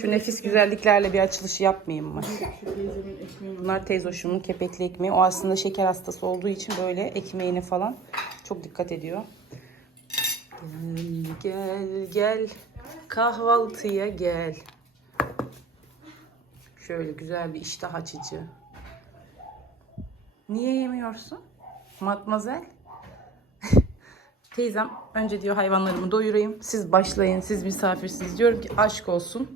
Şu nefis güzelliklerle bir açılış yapmayayım mı? Bunlar teyzoşumun kepekli ekmeği. O aslında şeker hastası olduğu için böyle ekmeğine falan çok dikkat ediyor. Gel gel gel kahvaltıya gel. Şöyle güzel bir iştah açıcı. Niye yemiyorsun? Matmazel. Teyzem önce diyor hayvanlarımı doyurayım. Siz başlayın. Siz misafirsiniz. Diyorum ki aşk olsun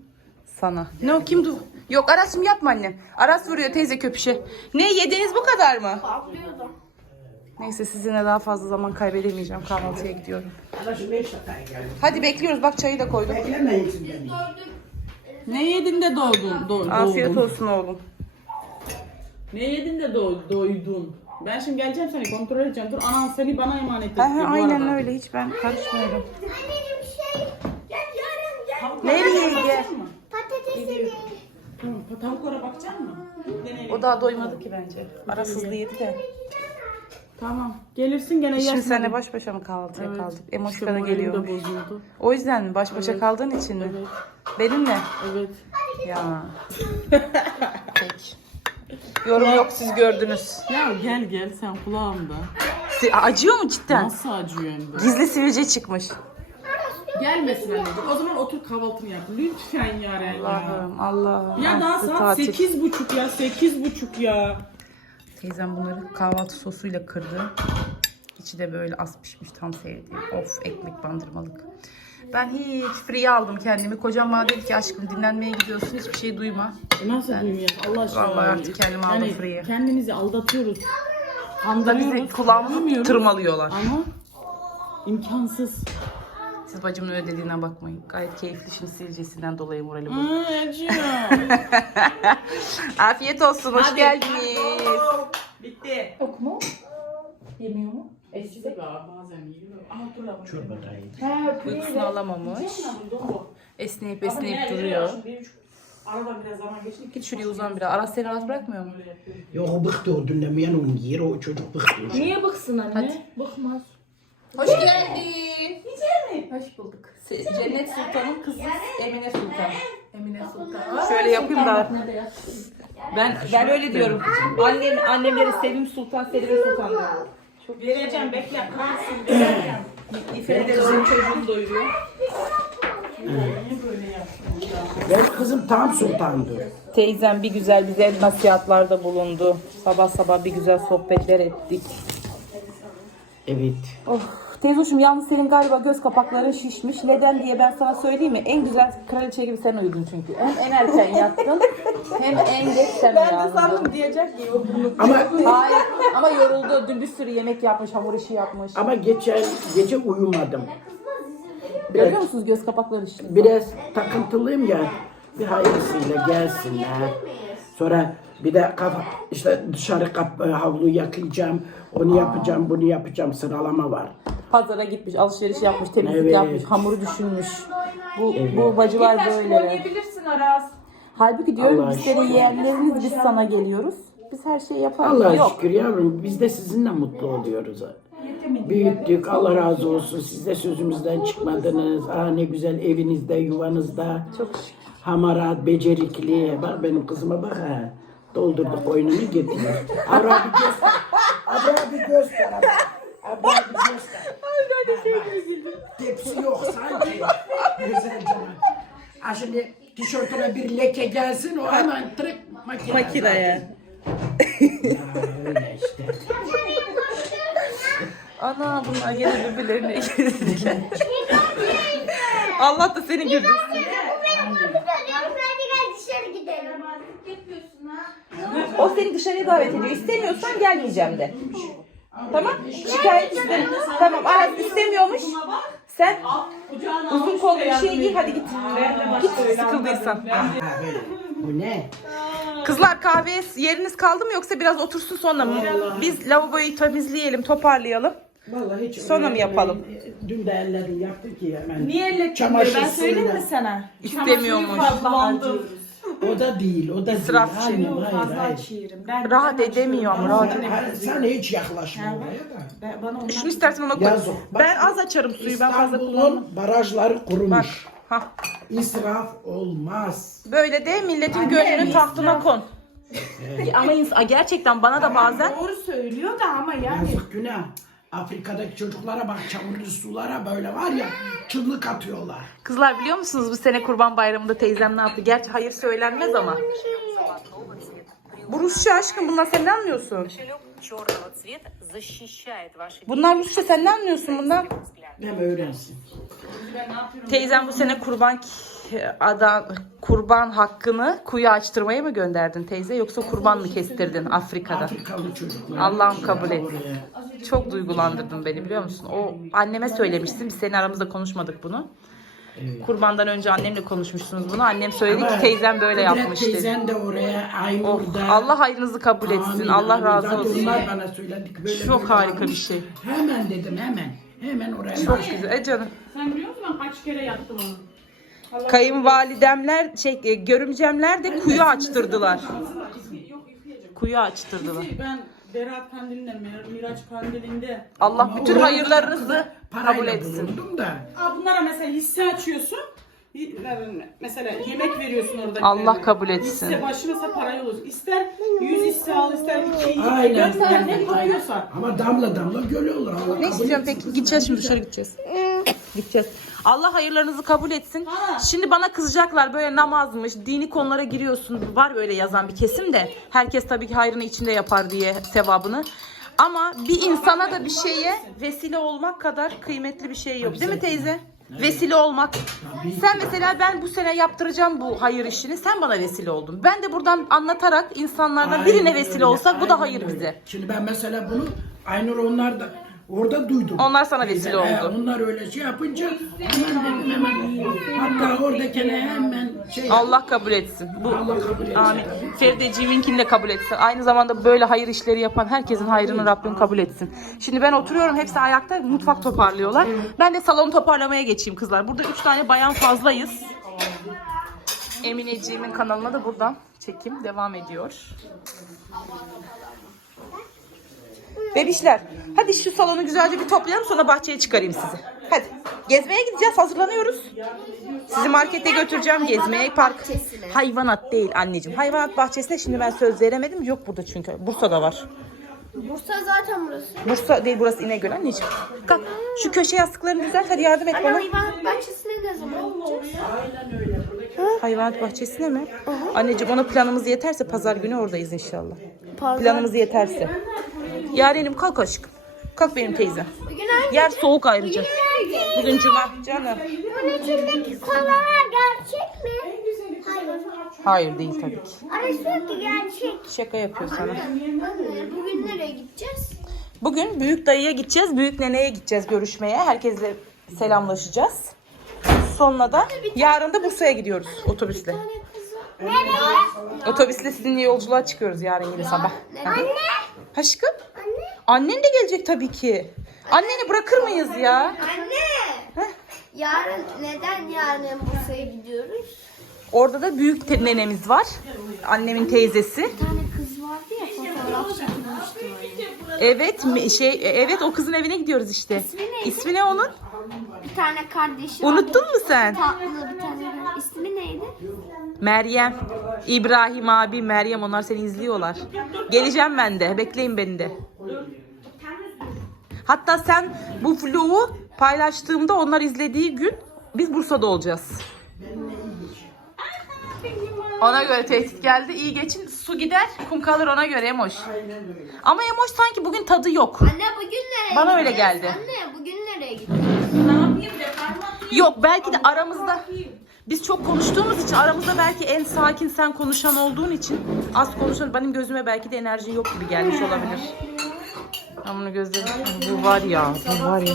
sana. Ne o kim du? Yok Aras'cığım yapma annem. Aras vuruyor teyze köpüşe. Ne yediniz bu kadar mı? Neyse sizinle daha fazla zaman kaybedemeyeceğim. Kahvaltıya gidiyorum. Hadi bekliyoruz. Bak çayı da koydum. Ne yedin de doğdun? Do Afiyet doğdun? olsun oğlum. Ne yedin de do doydun? Ben şimdi geleceğim seni kontrol edeceğim. Dur anan seni bana emanet etti. Aynen arada. öyle. Hiç ben karışmıyorum. Anneciğim şey, gel yarın gel. Nereye gel? Patatesini. Tamam, tavuklara bakacak mısın? Deneyelim. O daha doymadı ki bence. Aras hızlı yedi de. Tamam. Gelirsin gene Şimdi yersin. seninle baş başa mı kahvaltıya Evet. kaldık? Emoşka da moralim geliyor. de bozuldu. O yüzden mi? Baş başa kaldığın için mi? Benimle. Evet. Ya. Peki. Yorum yok siz gördünüz. Ya gel gel sen kulağımda. Si- Acıyor mu cidden? Nasıl acıyor hem de? Gizli sivilce çıkmış. Gelmesin anneciğim. O zaman otur kahvaltını yap. Lütfen Yaren ya. Allah'ım Allah'ım. Ya daha Aslı saat tatil. sekiz buçuk ya. Sekiz buçuk ya. Teyzem bunları kahvaltı sosuyla kırdı. İçi de böyle az pişmiş tam sevdiğim. Of ekmek bandırmalık. Ben hiç free aldım kendimi. Kocam bana dedi ki aşkım dinlenmeye gidiyorsun hiçbir şey duyma. E Nasıl duymayayım Allah aşkına. Vallahi artık kendimi aldım free'ye. Kendimizi aldatıyoruz. Da bize Kandırıyoruz. kulağımızı tırmalıyorlar. Ama imkansız. Siz bacımın öyle dediğine bakmayın. Gayet keyifli şimdi sivilcesinden dolayı moralim bozuk. Aa, acıyor. Afiyet olsun, hoş geldiniz. Bitti. Yok mu? Yemiyor mu? Eski de bazen yiyor. Ama dur ama. Uykusunu alamamış. Esneyip esneyip duruyor. Aradan biraz zaman geçti. Git şuraya uzan biraz. Aras seni rahat bırakmıyor mu? Ya o bıktı o dinlemeyen onu yer o çocuk bıktı. Niye bıksın anne? Bıkmaz. Hoş geldin. Hoş bulduk. Cennet Sultan'ın kızı Emine Sultan. Emine Sultan. Şöyle yapayım da. Ben ben öyle diyorum. Annem annemleri Sevim Sultan, Selime Sultan diyorum. Vereceğim bekle. Kalsın. Vereceğim. İfade de bizim çocuğunu doyuruyor. Benim kızım tam sultandır. Teyzem bir güzel bize nasihatlarda bulundu. Sabah sabah bir güzel sohbetler ettik. Evet. Of. Teyzoşum yalnız senin galiba göz kapakların şişmiş. Neden diye ben sana söyleyeyim mi? En güzel kraliçe gibi sen uyudun çünkü. Hem en erken yattın hem en geç sen uyandın. diyecek ki Ama Hayır ama yoruldu. Dün bir sürü yemek yapmış, hamur işi yapmış. ama geçen gece uyumadım. Görüyor musunuz göz kapakları şişmiş? Biraz takıntılıyım ya. Bir hayırlısıyla gelsinler. Sonra bir de kafa, işte dışarı kap, havluyu yaklayacağım. Onu yapacağım, bunu yapacağım. Sıralama var. Pazara gitmiş, alışveriş yapmış, temizlik Evet. yapmış, hamuru düşünmüş. Bu, bu bacılar böyle. Oynayabilirsin Aras. Halbuki diyorum Allah biz senin yeğenleriniz biz sana geliyoruz. Biz her şeyi yaparız. Allah'a Yok. şükür yavrum. Biz de sizinle mutlu oluyoruz. Büyüttük. Allah razı olsun. Siz de sözümüzden çıkmadınız. Aa ne güzel evinizde, yuvanızda. Çok şükür. Hamarat, becerikli. Bak benim kızıma bak ha. Doldurduk oyununu getiriyor. Abra bir göster. Abra bir göster. Abra, abra bir göster. Tepsi yok sanki. Güzel canım. Ha şimdi tişörtüne bir leke gelsin o hemen tırık makine. Makineye. Ya öyle işte. Ana bunlar gene birbirlerine girdiler. Allah da seni güldürsün. Hadi gel dışarı gidelim. O seni dışarıya davet ediyor. İstemiyorsan gelmeyeceğim de. Tamam? Şikayet istemiyor. Tamam Aras istemiyormuş. Sen uzun kollu bir şey giy hadi git. Git sıkıldıysan. Bu ne? Kızlar kahveye yeriniz kaldı mı yoksa biraz otursun sonra mı? Biz lavaboyu temizleyelim, toparlayalım. Vallahi hiç Sonra mı yapalım? Dün de ellerim yaptı ki hemen. Niye elle Çamaşır Ben söyleyeyim mi suyuyla. sana? İstemiyormuş. Fazlalandı. O da değil, o da İsrafçı. değil. Hayır, hayır, Fazla hayır. açıyorum. Ben Rahat edemiyorum. Rahat Sen, sen hiç yaklaşma oraya da. Ben, bana ondan Şunu istersen ona koy. Yazık. Bak, Ben az açarım suyu. Ben fazla kullanmam. İstanbul'un barajları kurumuş. Hah. İsraf olmaz. Böyle de milletin gönlünün tahtına kon. Ama ins- gerçekten bana da bazen Doğru söylüyor da ama yani. Yazık günah. Afrika'daki çocuklara bak çamurlu sulara böyle var ya çıllık atıyorlar. Kızlar biliyor musunuz bu sene Kurban Bayramı'nda teyzem ne yaptı? Gerçi hayır söylenmez ama. Bu Rusça aşkım bundan sen ne anlıyorsun? Bunlar Rusça sen ne anlıyorsun bundan? Ne öğrensin. Teyzem bu sene kurban adan kurban hakkını kuyu açtırmaya mı gönderdin teyze yoksa kurban mı kestirdin Afrika'da? Afrikalı çocuklar. Allah'ım kabul et. Oraya. Çok duygulandırdın beni biliyor musun? O anneme söylemiştin. Biz senin aramızda konuşmadık bunu. Kurbandan önce annemle konuşmuşsunuz bunu. Annem söyledi ki teyzem böyle yapmış dedi. Teyzen de oraya Oh, Aynur'da. Allah hayrınızı kabul etsin. Amin, Allah razı Zaten olsun. Onlar bana söyledik böyle Çok böyle harika varmış. bir şey. Hemen dedim hemen. Hemen oraya. Çok güzel. E canım. Sen biliyor musun ben kaç kere yaktım onu? Kayınvalidemler, şey, e, görümcemler de kuyu açtırdılar. Kuyu açtırdılar. Ben Berat Kandili'nde, Mir- Miraç Kandili'nde. Allah bütün hayırlarınızı parayla kabul etsin. bulundum da. Aa, bunlara mesela hisse açıyorsun. Mesela yemek veriyorsun orada. Allah kabul etsin. Hisse başı mesela parayı alıyorsun. İster 100 hisse al, ister 2 Aynen. ister ne aynen. koyuyorsan. Ama damla damla görüyorlar. Allah Ne istiyorsun etsin. peki? Gideceğiz şimdi dışarı gideceğiz. Gideceğiz. Allah hayırlarınızı kabul etsin. Şimdi bana kızacaklar böyle namazmış, dini konulara giriyorsun. Var böyle yazan bir kesim de. Herkes tabii ki hayrını içinde yapar diye sevabını. Ama bir insana da bir şeye vesile olmak kadar kıymetli bir şey yok. Değil mi teyze? Vesile olmak. Sen mesela ben bu sene yaptıracağım bu hayır işini. Sen bana vesile oldun. Ben de buradan anlatarak insanlardan birine vesile olsak bu da hayır bize. Şimdi ben mesela bunu Aynur onlar da orada duydum. Onlar sana vesile He, oldu. onlar öyle şey yapınca hemen dedim hemen hatta oradakine hemen şey Allah kabul etsin. Bu Allah kabul etsin. Amin. Ferideciğiminkini de kabul etsin. Aynı zamanda böyle hayır işleri yapan herkesin hayrını Rabbim kabul etsin. Şimdi ben oturuyorum hepsi ayakta mutfak toparlıyorlar. Ben de salonu toparlamaya geçeyim kızlar. Burada üç tane bayan fazlayız. Emineciğimin kanalına da buradan çekim devam ediyor. Bebişler hadi şu salonu güzelce bir toplayalım sonra bahçeye çıkarayım sizi. Hadi gezmeye gideceğiz hazırlanıyoruz. Sizi markete götüreceğim gezmeye park. Hayvanat değil anneciğim. Hayvanat bahçesine şimdi ben söz veremedim. Yok burada çünkü. Bursa'da var. Bursa zaten burası. Bursa değil burası İnegöl anneciğim. Kalk şu köşe yastıklarını düzelt hadi yardım et Anne bana. hayvanat bahçesine ne zaman gideceğiz? Hayvanat bahçesine mi? Anneciğim ona planımız yeterse pazar günü oradayız inşallah. Planımız yeterse. Yarenim kalk aşkım. Kalk benim hangi? Yer soğuk ayrıca. Bugün cuma. Canım. Bunun içindeki kolalar gerçek mi? Hayır. Hayır değil tabii ki. Arası ki gerçek. Şaka yapıyor sana. Bugün nereye gideceğiz? Bugün büyük dayıya gideceğiz, büyük neneye gideceğiz görüşmeye. Herkesle selamlaşacağız. Sonra da yarın da Bursa'ya gidiyoruz otobüsle. Nereye? Otobüsle sizinle yolculuğa çıkıyoruz yarın yine sabah. Anne. Aşkım. Annen de gelecek tabii ki. Anneni bırakır mıyız ya? Anne. Yarın neden yarın Bursa'ya gidiyoruz? Orada da büyük te- nenemiz var. Annemin teyzesi. Bir tane kız vardı ya fotoğraf çekilmişti öyle. Evet, mi- şey evet o kızın evine gidiyoruz işte. İsmi neydi? İsmi ne onun? Bir tane kardeşi Unuttun vardı. mu sen? Tatlı bir tane. İsmi neydi? Meryem, İbrahim abi, Meryem onlar seni izliyorlar. Geleceğim ben de. Bekleyin beni de. Hatta sen bu vlogu paylaştığımda onlar izlediği gün biz Bursa'da olacağız. Ona göre tehdit geldi. İyi geçin. Su gider, kum kalır ona göre Emoş. Ama Emoş sanki bugün tadı yok. Anne bugün nereye Bana öyle geldi. Anne bugün nereye gideceğiz? Yok belki de aramızda biz çok konuştuğumuz için aramızda belki en sakin sen konuşan olduğun için az konuşan benim gözüme belki de enerji yok gibi gelmiş olabilir. Ben bunu gözlerim. Bu var ya, bu var ya.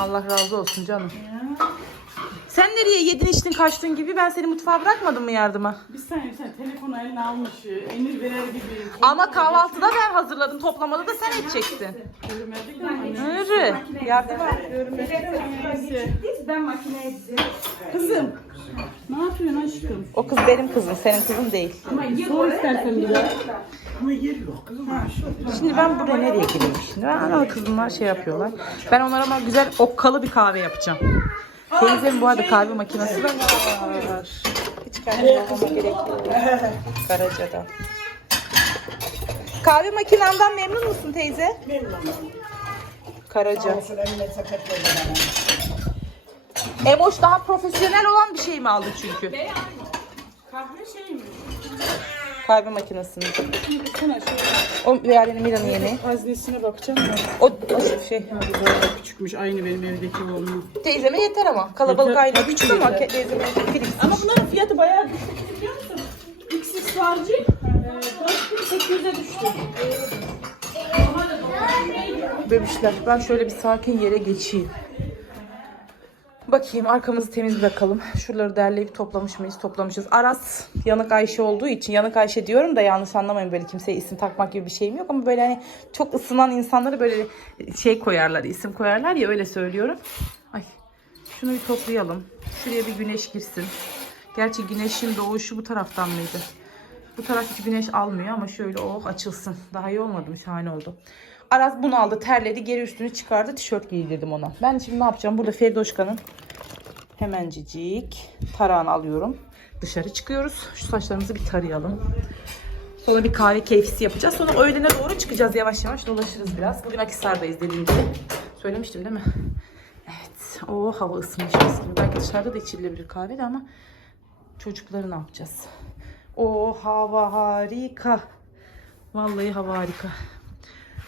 Allah razı olsun canım. Sen nereye yedin içtin kaçtın gibi ben seni mutfağa bırakmadım mı yardıma? Bir saniye sen telefonu eline almış, emir verer gibi. Ama kahvaltıda ben hazırladım toplamada da sen edeceksin. Görmedik ama ne? Yürü. Yardım et. Ben makineye Kızım, ne yapıyorsun aşkım? O kız benim kızım, senin kızın değil. Sor istersen bir de. Ama yer yok. kızım. Şimdi ben buraya nereye gireyim şimdi? Ben ana kızımlar şey yapıyorlar. Ben onlara ama güzel okkalı bir kahve yapacağım. Teyzemin bu arada kahve makinesi var. Hiç kendim yapmama gerek yok. Karaca'da. Kahve makinamdan memnun musun teyze? Memnunum. Karaca. Emoş daha profesyonel olan bir şey mi aldı çünkü? Kahve şey mi? Kahve makinesini. Sana şey. O yani Milan'ın yemeği. Haznesine bakacağım da. O, o şey. Böyle küçükmüş aynı benim evdeki oğlum. Teyzeme yeter ama. Kalabalık Yeter, tabii küçük ama yeter. teyzeme Philips. Ama bunların fiyatı bayağı düştü biliyor musun? XX harcı e, 4800'e düştü. Bebişler ben şöyle bir sakin yere geçeyim. Bakayım arkamızı temiz bırakalım. Şuraları derleyip toplamış mıyız? Toplamışız. Aras yanık Ayşe olduğu için yanık Ayşe diyorum da yanlış anlamayın böyle kimseye isim takmak gibi bir şeyim yok ama böyle hani çok ısınan insanlara böyle şey koyarlar, isim koyarlar ya öyle söylüyorum. Ay şunu bir toplayalım. Şuraya bir güneş girsin. Gerçi güneşin doğuşu bu taraftan mıydı? Bu taraf hiç güneş almıyor ama şöyle oh açılsın. Daha iyi olmadı mı? Şahane oldu. Aras bunu aldı, terledi, geri üstünü çıkardı, tişört giydirdim ona. Ben şimdi ne yapacağım? Burada Feridoşka'nın hemencik tarağını alıyorum. Dışarı çıkıyoruz. Şu saçlarımızı bir tarayalım. Sonra bir kahve keyfisi yapacağız. Sonra öğlene doğru çıkacağız yavaş yavaş dolaşırız biraz. Bugün Akhisar'dayız dediğim gibi. Söylemiştim değil mi? Evet. O hava ısınmış. Belki dışarıda da içilebilir kahve de ama çocukları ne yapacağız? O hava harika. Vallahi hava harika.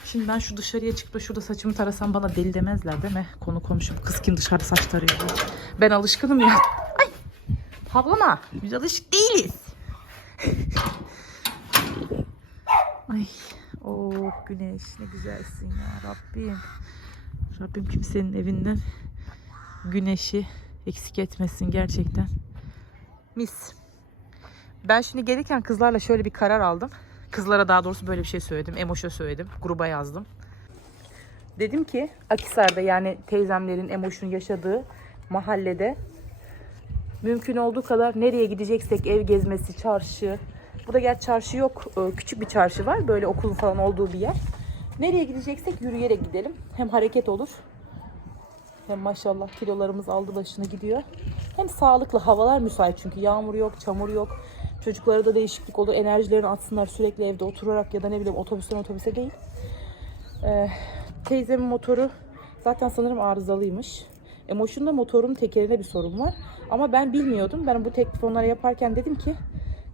Şimdi ben şu dışarıya çıkıp da şurada saçımı tarasam bana deli demezler değil mi? Konu komşum. Kız kim dışarıda saç tarıyor. Ben alışkınım ya. Ay. Havlama. Biz alışık değiliz. Ay. Oh güneş ne güzelsin ya Rabbim. Rabbim kimsenin evinden güneşi eksik etmesin gerçekten. Mis. Ben şimdi gelirken kızlarla şöyle bir karar aldım. Kızlara daha doğrusu böyle bir şey söyledim. Emoş'a söyledim. Gruba yazdım. Dedim ki Akisar'da yani teyzemlerin Emoş'un yaşadığı mahallede mümkün olduğu kadar nereye gideceksek ev gezmesi, çarşı. Burada gerçi çarşı yok. Ee, Küçük bir çarşı var. Böyle okulun falan olduğu bir yer. Nereye gideceksek yürüyerek gidelim. Hem hareket olur. Hem maşallah kilolarımız aldı başını gidiyor. Hem sağlıklı havalar müsait çünkü yağmur yok, çamur yok. Çocuklara da değişiklik olur. Enerjilerini atsınlar sürekli evde oturarak ya da ne bileyim otobüsten otobüse değil. Ee, teyzemin motoru zaten sanırım arızalıymış. Emoş'un da motorun tekerine bir sorun var. Ama ben bilmiyordum. Ben bu teklif onlara yaparken dedim ki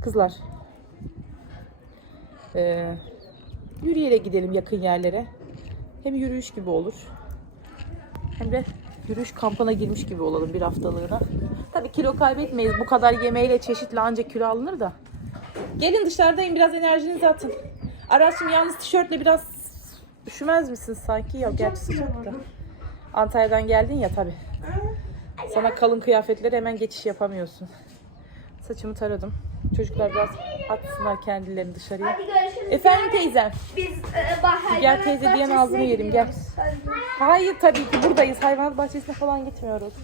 kızlar ee, yürüyerek gidelim yakın yerlere. Hem yürüyüş gibi olur. Hem de yürüyüş kampına girmiş gibi olalım bir haftalığına. Tabii kilo kaybetmeyiz. Bu kadar yemeğiyle çeşitli ancak kilo alınır da. Gelin dışarıdayım biraz enerjinizi atın. Araçım yalnız tişörtle biraz üşümez misin sanki? Yok gerçi sıcak da. Antalya'dan geldin ya tabii. Sana kalın kıyafetleri hemen geçiş yapamıyorsun. Saçımı taradım. Çocuklar biraz atsınlar kendilerini dışarıya. Efendim teyzem. Biz e, Gel teyze diyen ağzını yerim gel. Hayır tabii ki buradayız. Hayvanat bahçesine falan gitmiyoruz.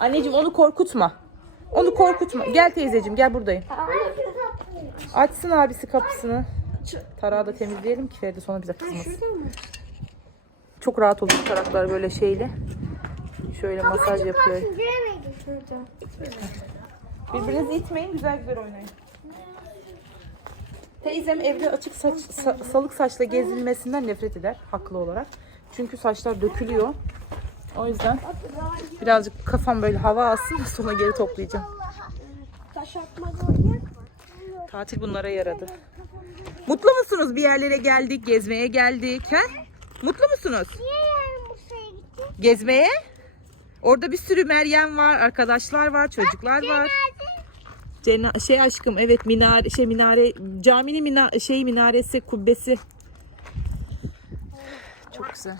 Anneciğim onu korkutma. Onu korkutma. Gel teyzeciğim gel buradayım. Açsın abisi kapısını. Tarağı da temizleyelim ki Feride sonra bize kızmasın. Çok rahat olur taraklar böyle şeyle. Şöyle masaj yapıyor. Birbirinizi itmeyin, güzel güzel oynayın. Teyzem evde açık saç, sa- salık saçla gezilmesinden nefret eder, haklı olarak. Çünkü saçlar dökülüyor. O yüzden birazcık kafam böyle hava alsın, sonra geri toplayacağım. Tatil bunlara yaradı. Mutlu musunuz? Bir yerlere geldik, gezmeye geldik. He? Mutlu musunuz? Niye yarın Bursa'ya gittin? Gezmeye? Orada bir sürü Meryem var, arkadaşlar var, çocuklar var. Cena şey aşkım evet minare şey minare caminin mina şey minaresi kubbesi. Çok güzel.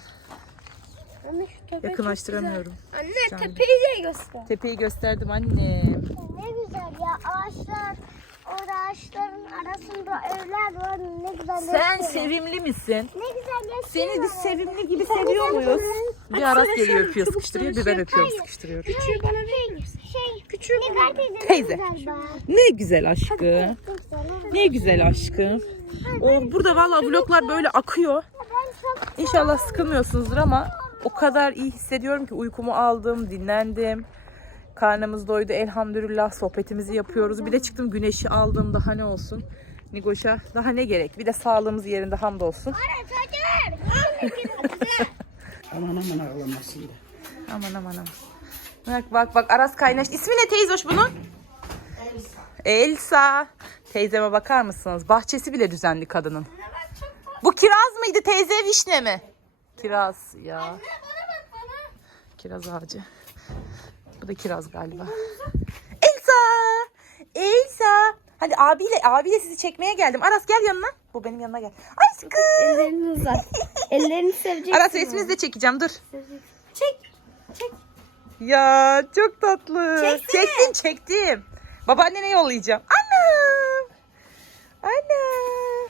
Anne şu tepe Yakınlaştıramıyorum. Anne Canım. tepeyi de göster. Tepeyi gösterdim annem. Ne güzel ya ağaçlar. Orada ağaçların arasında evler var. Ne güzel Sen yaşıyorlar. sevimli misin? Ne güzel yaşıyorlar. Seni biz sevimli gibi seviyor muyuz? Bir Aras geliyor öpüyor sıkıştırıyor bir ben öpüyorum sıkıştırıyorum. Küçüğü bana verir misin? Şey, küçüğü bana teyze. Teyze. Ne güzel bak. Ne güzel aşkım. Ne aşkım. Oh, burada vallahi vloglar böyle akıyor. İnşallah sıkılmıyorsunuzdur ama o kadar iyi hissediyorum ki uykumu aldım, dinlendim. Karnımız doydu elhamdülillah sohbetimizi yapıyoruz. Bir de çıktım güneşi aldım daha ne olsun. Nigoş'a daha ne gerek? Bir de sağlığımız yerinde hamdolsun. Aman aman ağlamasın da. Aman aman aman. Bak bak bak Aras kaynaş. İsmi ne teyze hoş bunun? Elsa. Elsa. Teyzeme bakar mısınız? Bahçesi bile düzenli kadının. Bu kiraz mıydı teyze vişne mi? Kiraz ya. Kiraz ağacı. Bu da kiraz galiba. Elsa! Elsa! Hadi abiyle abiyle sizi çekmeye geldim. Aras gel yanına. Bu benim yanına gel. Aşkım. Ellerini uzat. Ellerini seveceksin. Aras resminizi de çekeceğim dur. Çek. Ya çok tatlı. Çeksene. Çektim çektim. Babaannene yollayacağım. Anam. Anam.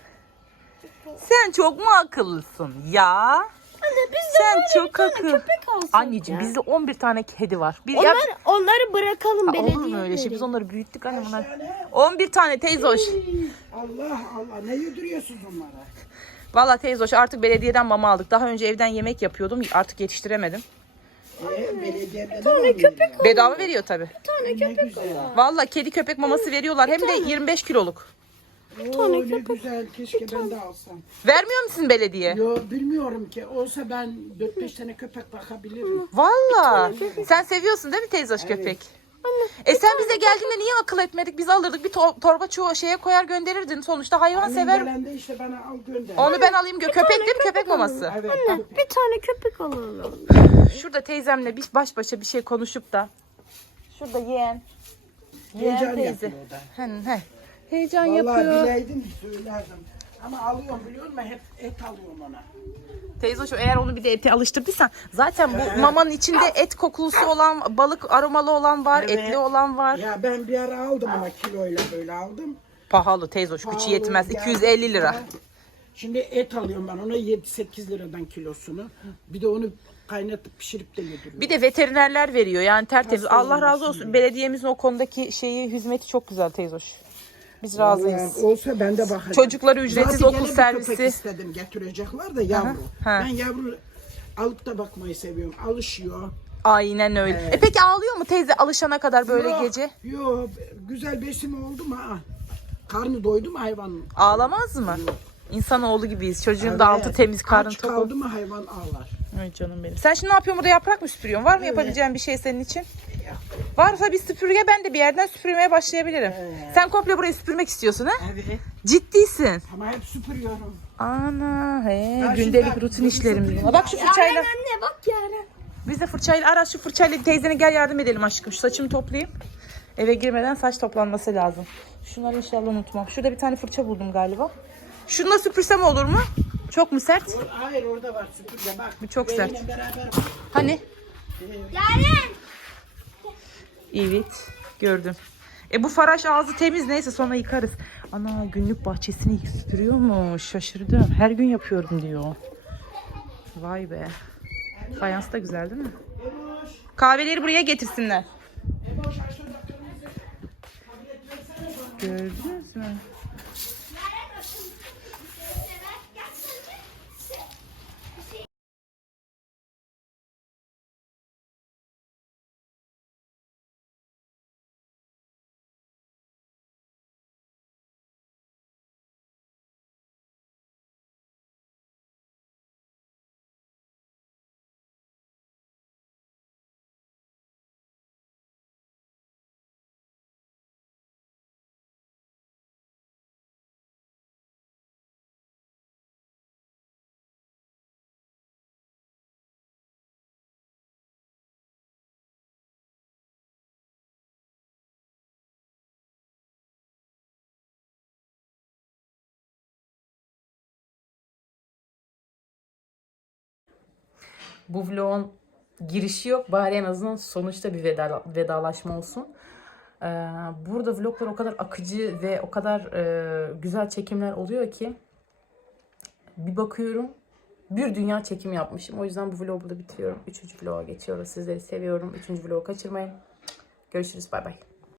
Sen çok mu akıllısın ya? Anne biz Sen çok akıllı. köpek alsak Anneciğim ya. bizde 11 tane kedi var. Bir Onlar, ya, onları bırakalım Aa, belediye. olur mu öyle şey? Biz onları büyüttük anne bunlar. 11 tane teyze hoş. Allah Allah ne yediriyorsunuz onlara? Valla teyze hoş artık belediyeden mama aldık. Daha önce evden yemek yapıyordum. Artık yetiştiremedim. Ee, belediyede de var köpek. Bedava veriyor tabii. Ne güzel. Valla kedi köpek maması veriyorlar. Hem de 25 kiloluk. Oo, ne güzel keşke ben de alsam. Vermiyor musun belediye? Yo bilmiyorum ki olsa ben 4-5 tane köpek bakabilirim. Valla. Sen seviyorsun değil mi teyze hoş köpek? E sen bize geldiğinde niye akıl etmedik? Biz alırdık bir to- torba çuva şeye koyar gönderirdin. Sonuçta hayvan Annem sever. işte bana al gönder. Onu ben alayım. Gö- köpek değil mi? Köpek maması. Evet. Bir tane köpek alalım. Şurada teyzemle bir baş başa bir şey konuşup da. Şurada yeğen. Yeğen Heyecan teyze. yapıyor o da. He, he. Heyecan Vallahi yapıyor. bileydim söylerdim. Ama alıyorum biliyor musun? Hep et alıyorum ona. Teyze şu eğer onu bir de ete alıştırdıysan zaten bu mamanın içinde et kokulusu olan, balık aromalı olan var, Evet. etli olan var. Ya ben bir ara aldım ama kiloyla böyle aldım. Pahalı teyze hoş gücü Pahalı yetmez. geldi. 250 lira. Şimdi et alıyorum ben ona 7-8 liradan kilosunu. Bir de onu kaynatıp pişirip de yediriyorum. Bir de veterinerler veriyor yani tertemiz. Hasta Allah razı olmasın olsun. Belediyemizin o konudaki şeyi hizmeti çok güzel teyze hoş. Biz razıyız. Yani olsa ben de bakacağım. Çocuklara ücretsiz Zaten okul servisi. istedim getirecekler de yavru. ha. Ben yavru alıp da bakmayı seviyorum. Alışıyor. Aynen öyle. Evet. E peki ağlıyor mu teyze alışana kadar böyle Yok, gece? Yok güzel besim oldu mu ha? Karnı doydu mu hayvan? Ağlamaz mı? İnsanoğlu gibiyiz. Çocuğun da Evet. altı temiz, karnı Aç tok. kaldı mı hayvan ağlar. Ay canım benim. Sen şimdi ne yapıyorsun burada yaprak mı süpürüyorsun? Var mı yapabileceğin bir şey senin için? Varsa bir süpürge ben de bir yerden süpürmeye başlayabilirim. Sen komple burayı süpürmek istiyorsun ha? Evet. Ciddisin. Ama hep süpürüyorum. Ana he Ya gündelik rutin bunlar. Bak şu fırçayla. Anne bak Yaren. Biz de fırçayla ara şu fırçayla teyzene gel yardım edelim aşkım. Şu saçımı toplayayım. Eve girmeden saç toplanması lazım. Şunları inşallah unutmam. Şurada bir tane fırça buldum galiba. Şununla süpürsem olur mu? Çok mu sert? Hayır orada var süpürge bak. Bu çok sert. beraber Hani? Yaren. Evet gördüm. E bu faraş ağzı temiz neyse sonra yıkarız. Ana günlük bahçesini süpürüyormuş. Şaşırdım. Her gün yapıyorum diyor. Vay be. Fayans da güzel değil mi? Kahveleri buraya getirsinler. Gördünüz mü? Bu vlogun girişi yok. Bari en azından sonuçta bir veda, vedalaşma olsun. Ee, burada vloglar o kadar akıcı ve o kadar e, güzel çekimler oluyor ki bir bakıyorum bir dünya çekim yapmışım. O yüzden bu vlogu burada bitiriyorum. Üçüncü vloga geçiyoruz. Sizleri seviyorum. Üçüncü vlogu kaçırmayın. Görüşürüz. Bay bay.